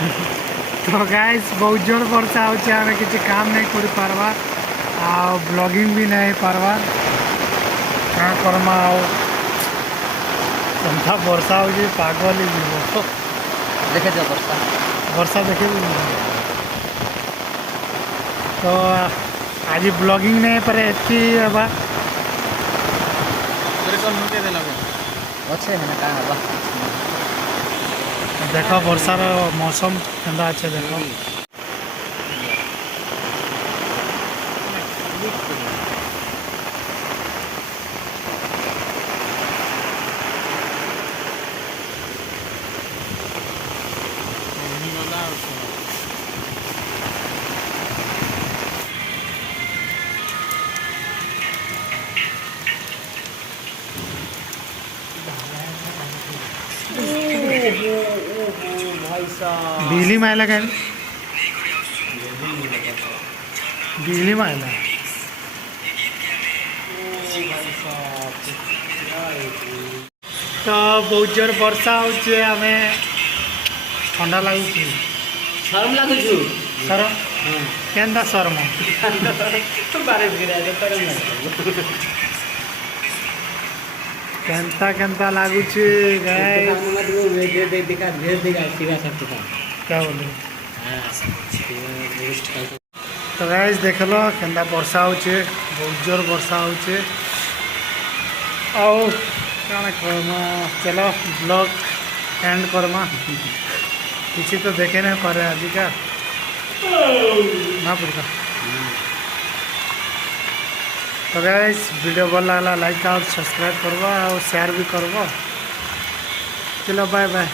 तो गाइस बहुत जोर वर्षा होचे आमे किसी काम नहीं कर पारवा आ ब्लॉगिंग भी नहीं पारवा क्या करमा कंथा वर्षा होची पागल ही जीवो देखे जो वर्षा वर्षा देखे तो आज ब्लॉगिंग नहीं पर एतकी बा अच्छे है ना कहाँ हवा देखो वर्षार मौसम केंदा अच्छे देखो बिजली मायला काय बिजली मायला तो बहुत जोर वर्षा होचे आमे ठंडा लगुची शर्म लागुछु शरम केंदा शर्म बारे गिरा तरम केंता केंता लगुची गाइस क्या बोले तो गाइस देख लो केंदा वर्षा होचे बहुत जोर वर्षा होचे और क्या करमा चलो ब्लॉग एंड करमा किसी तो देखे नहीं पारे आज का ना पड़ता तो गाइस वीडियो भल लगा लाइक और सब्सक्राइब करवा और शेयर भी करवा चलो बाय बाय।